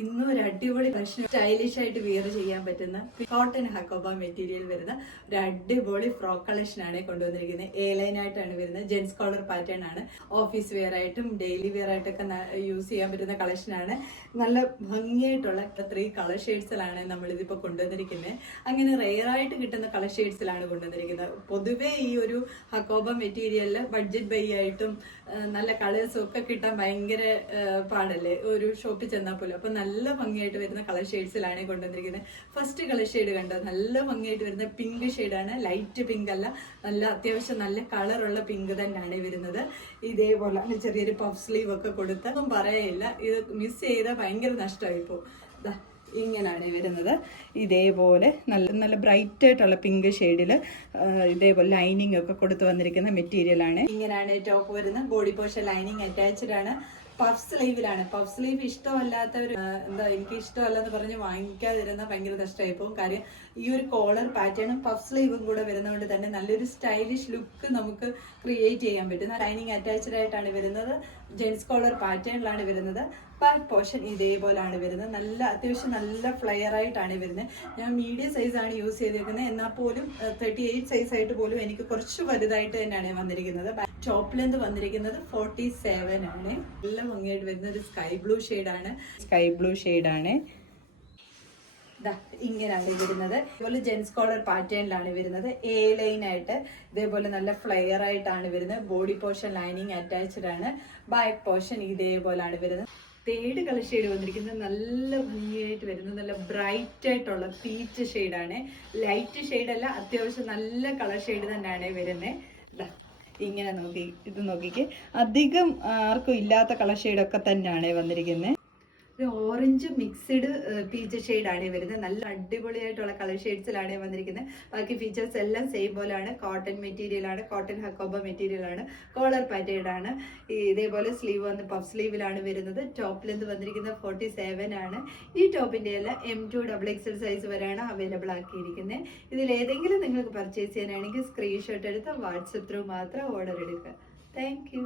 ഇന്നും ഒരു അടിപൊളി കളക്ഷൻ സ്റ്റൈലിഷ് ആയിട്ട് വിയർ ചെയ്യാൻ പറ്റുന്ന കോട്ടൺ ഹക്കോബ മെറ്റീരിയൽ വരുന്ന ഒരു അടിപൊളി ഫ്രോക്ക് കളക്ഷൻ ആണ് കൊണ്ടുവന്നിരിക്കുന്നത്. എ ലൈൻ ആയിട്ടാണ് വരുന്നത്. ജെൻസ് കോളർ പാറ്റേൺ ആണ്. ഓഫീസ് വെയർ ആയിട്ടും ഡെയിലി വെയർ ആയിട്ടൊക്കെ യൂസ് ചെയ്യാൻ പറ്റുന്ന കളക്ഷൻ ആണ്. നല്ല ഭംഗിയായിട്ടുള്ള 3 കളർ ഷെയ്ഡ്സിലാണ് നമ്മൾ ഇതിപ്പോ കൊണ്ടുവന്നിരിക്കുന്നത്. അങ്ങനെ റെയർ ആയിട്ട് കിട്ടുന്ന കളർ ഷെയ്ഡ്സിലാണ് കൊണ്ടുവന്നിരിക്കുന്നത്. പൊതുവേ ഈ ഒരു ഹക്കോബ മെറ്റീരിയലില് ബഡ്ജറ്റ് ബൈ ആയിട്ടും നല്ല കളേഴ്സും ഒക്കെ കിട്ടാൻ ഭയങ്കര പാടല്ലേ ഒരു ഷോപ്പിൽ ചെന്നാൽ പോലും. അപ്പൊ നല്ല ഭംഗിയായിട്ട് വരുന്ന കളർ ഷെയ്ഡ്സിലാണ് കൊണ്ടുവന്നിരിക്കുന്നത്. ഫസ്റ്റ് കളർ ഷെയ്ഡ് കണ്ടത് നല്ല ഭംഗിയായിട്ട് വരുന്ന പിങ്ക് ഷെയ്ഡാണ്. ലൈറ്റ് പിങ്ക് അല്ല, നല്ല അത്യാവശ്യം നല്ല കളറുള്ള പിങ്ക് തന്നെയാണ് വരുന്നത്. ഇതേപോലെ ചെറിയൊരു പഫ് സ്ലീവ് ഒക്കെ കൊടുത്ത് ഒന്നും പറയില്ല. ഇത് മിസ് ചെയ്താൽ ഭയങ്കര നഷ്ടമായി പോകും. ഇങ്ങനെയാണ് വരുന്നത്. ഇതേപോലെ നല്ല നല്ല ബ്രൈറ്റ് ആയിട്ടുള്ള പിങ്ക് ഷെയ്ഡിൽ ഇതേപോലെ ലൈനിങ് ഒക്കെ കൊടുത്തു വന്നിരിക്കുന്ന മെറ്റീരിയൽ ആണ്. ഇങ്ങനെയാണ് ടോപ്പ് വരുന്നത്. ബോഡി പോർഷൻ ലൈനിങ് അറ്റാച്ച്ഡ് ആണ്. പഫ് സ്ലീവിലാണ്. പഫ് സ്ലീവ് ഇഷ്ടമല്ലാത്തവർ എനിക്ക് ഇഷ്ടമല്ലെന്ന് പറഞ്ഞ് വാങ്ങിക്കാതിരുന്ന ഭയങ്കര നഷ്ടമായി പോകും. കാര്യം ഈ ഒരു കോളർ പാറ്റേണും പഫ് സ്ലീവും കൂടെ വരുന്നതുകൊണ്ട് തന്നെ നല്ലൊരു സ്റ്റൈലിഷ് ലുക്ക് നമുക്ക് ക്രിയേറ്റ് ചെയ്യാൻ പറ്റും. ലൈനിങ് അറ്റാച്ച്ഡ് ആയിട്ടാണ് വരുന്നത്. ജെൻസ് കോളർ പാറ്റേണിലാണ് വരുന്നത്. ബാക്ക് പോർഷൻ ഇതേപോലാണ് വരുന്നത്. നല്ല അത്യാവശ്യം നല്ല ഫ്ലെയർ ആയിട്ടാണ് വരുന്നത്. ഞാൻ മീഡിയം സൈസ് ആണ് യൂസ് ചെയ്തിരിക്കുന്നത്. എന്നാൽ പോലും 38 സൈസ് ആയിട്ട് പോലും എനിക്ക് കുറച്ച് വലുതായിട്ട് തന്നെയാണ് വന്നിരിക്കുന്നത്. ടോപ്പ് ലെന്ത് വന്നിരിക്കുന്നത് 47 ആണ്. നല്ല ഭംഗിയായിട്ട് വരുന്ന ഒരു സ്കൈ ബ്ലൂ ഷെയ്ഡാണ്. ഇങ്ങനെയാണ് വരുന്നത്. ഇതുപോലെ ജെൻസ് കോളർ പാറ്റേണിലാണ് വരുന്നത്. എ ലൈൻ ആയിട്ട് ഇതേപോലെ നല്ല ഫ്ലെയർ ആയിട്ടാണ് വരുന്നത്. ബോഡി പോർഷൻ ലൈനിങ് അറ്റാച്ച്ഡ് ആണ്. ബാക്ക് പോർഷൻ ഇതേപോലെയാണ് വരുന്നത്. തേർഡ് കളർ ഷെയ്ഡ് വന്നിരിക്കുന്നത് നല്ല ഭംഗിയായിട്ട് വരുന്നത്. നല്ല ബ്രൈറ്റ് ആയിട്ടുള്ള പീച്ച് ഷെയ്ഡാണ്. ലൈറ്റ് ഷെയ്ഡ് അല്ല, അത്യാവശ്യം നല്ല കളർ ഷെയ്ഡ് തന്നെയാണ് വരുന്നത്. ഇങ്ങനെ നോക്കിക്ക് അധികം ആർക്കും ഇല്ലാത്ത കളർ ഷെയ്ഡൊക്കെ തന്നെയാണ് വന്നിരിക്കുന്നത്. ഒരു ഓറഞ്ച് മിക്സ്ഡ് പീച്ച് ഷെയ്ഡാണ് വരുന്നത്. നല്ല അടിപൊളിയായിട്ടുള്ള കളർ ഷെയ്ഡ്സിലാണ് വന്നിരിക്കുന്നത്. ബാക്കി ഫീച്ചേഴ്സ് എല്ലാം സെയിം പോലെയാണ്. കോട്ടൺ മെറ്റീരിയൽ ആണ്. കോട്ടൺ ഹക്കോബ മെറ്റീരിയൽ ആണ്. കോളർ പാറ്റേൺ ആണ്. ഇതേപോലെ സ്ലീവ് വന്ന് പഫ് സ്ലീവിലാണ് വരുന്നത്. ടോപ്പ് ലെന്ത് വന്നിരിക്കുന്നത് 47 ആണ്. ഈ ടോപ്പിന്റെ എല്ലാം M2 XXL സൈസ് വരെയാണ് അവൈലബിൾ ആക്കിയിരിക്കുന്നത്. ഇതിൽ ഏതെങ്കിലും നിങ്ങൾക്ക് പർച്ചേസ് ചെയ്യാനാണെങ്കിൽ സ്ക്രീൻഷോട്ട് എടുത്ത് വാട്സപ്പ് ത്രൂ മാത്രം ഓർഡർ എടുക്കുക. താങ്ക്